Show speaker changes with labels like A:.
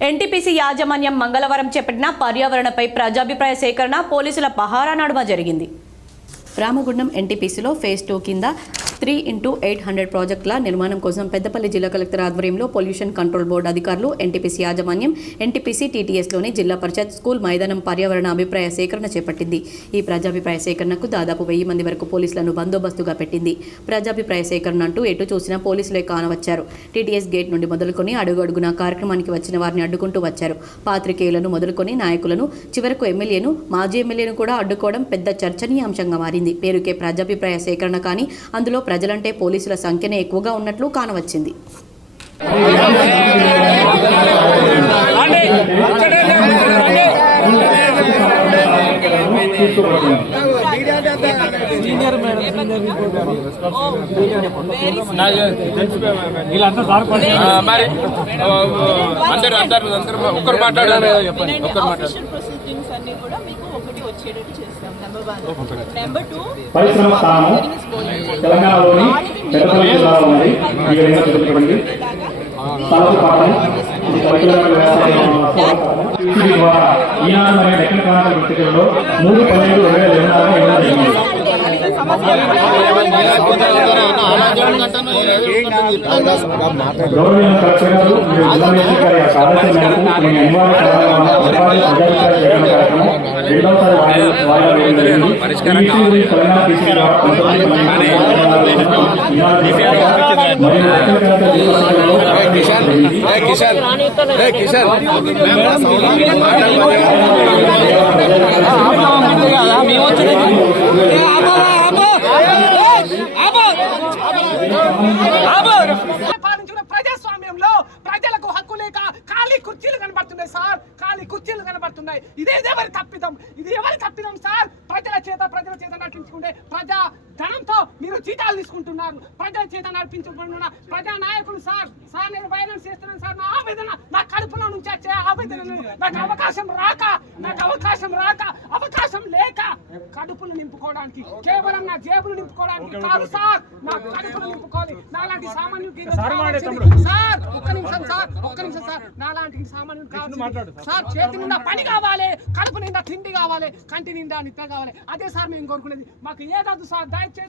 A: NTPC యాజమాన్యం మంగళవారం చేపట్టిన పర్యావరణపై ప్రజాభిప్రాయ సేకరణ పోలీసుల పహారా నడుమ జరిగింది. రామగుండం ఎన్టీపీసీలో ఫేజ్ టూ కింద త్రీ ఇంటూ ఎయిట్ హండ్రెడ్ ప్రాజెక్టుల నిర్మాణం కోసం పెద్దపల్లి జిల్లా కలెక్టర్ ఆధ్వర్యంలో పొల్యూషన్ కంట్రోల్ బోర్డు అధికారులు ఎన్టీపీసీ యాజమాన్యం ఎన్టీపీసీ టీటీఎస్లోని జిల్లా పరిషత్ స్కూల్ మైదానం పర్యావరణ అభిప్రాయ సేకరణ చేపట్టింది. ఈ ప్రజాభిప్రాయ సేకరణకు దాదాపు వెయ్యి మంది వరకు పోలీసులను బందోబస్తుగా పెట్టింది. ప్రజాభిప్రాయ సేకరణ అంటూ ఎటు చూసినా పోలీసులే కానవచ్చారు. టీటీఎస్ గేట్ నుండి మొదలుకొని అడుగు కార్యక్రమానికి వచ్చిన వారిని అడ్డుకుంటూ వచ్చారు. పాత్రికేయులను మొదలుకొని నాయకులను చివరకు ఎమ్మెల్యేను మాజీ ఎమ్మెల్యేను కూడా అడ్డుకోవడం పెద్ద చర్చనీయాంశంగా మారింది. పేరుకే ప్రజాభిప్రాయ సేకరణ కానీ అందులో ప్రజలంటే పోలీసుల సంఖ్యనే ఎక్కువగా ఉన్నట్లు కానవచ్చింది.
B: మరి అందరు అందరు అందరు ఒక్కరు మాట్లాడారు చెప్పండి ఒక్కరు మాట్లాడారు
C: ప్రొసీడింగ్స్ అన్ని కూడా మీకు ఒకటి వచ్చేటట్టు చేస్తాం నెంబర్ వన్ నెంబర్ టూ
D: పరిశ్రమ స్థానము తెలంగాణలోని పెద్దపల్లి జిల్లాలో ఉంది ఈ విధంగా స్థలపు పాఠం ఇది కరికులర్ వ్యవసాయం ఇది ద్వారా ఈనాడు మరియు దక్షిణ కర్ణాటక పత్రికల్లో మూడు పన్నెండు రెండు వేల ఇరవై నాలుగు ఇవ్వడం జరిగింది. గౌరవనీయ కలెక్టర్ గారు మరియు జిల్లా గారి ఆదేశం మేరకు నేను అనివార్య కార్యక్రమం రెండవసారి వాయిదా వాయిదా వేయడం జరిగింది గురించి తెలంగాణ మరియు
B: కిషన్ కిషన్
E: ఖాళీ కుర్చీలు కనబడుతున్నాయి సార్. ఖాళీ కుర్చీలు కనబడుతున్నాయి. ఇదే ఎవరి తప్పిదం. ఇది ఎవరి తప్పిదం సార్? ప్రజల చేత ప్రజల చేత నడిపించుకుంటే ప్రజా ధనంతో మీరు జీతాలు తీసుకుంటున్నారు. ప్రజల చేత నడిపించబడిన ప్రజా నాయకులు సార్. సార్ నేను వైలెన్స్ చేస్తున్నాను సార్. నా ఆవేదన నా కడుపులో నుంచి వచ్చే ఆవేదన నాకు అవకాశం రాక నాకు అవకాశం రాక కడుపును నింపుకోవడానికి కేవలం నా జేబులు నింపుకోవడానికి కాదు సార్ నా కడుపును నింపుకోవాలి. నాలాంటి సామాన్యుడికి కావాల్సింది. సార్ ఒక్క నిమిషం సార్ ఒక్క నిమిషం సార్ నాలాంటి సామాన్యుడు కావాలి సార్. చేతి నిండా పని కావాలి కడుపు నిండా తిండి కావాలి కంటి నిండా నిద్ర కావాలి. అదే సార్ మేము కోరుకునేది. మాకు ఏదొద్దు సార్ దయచేసి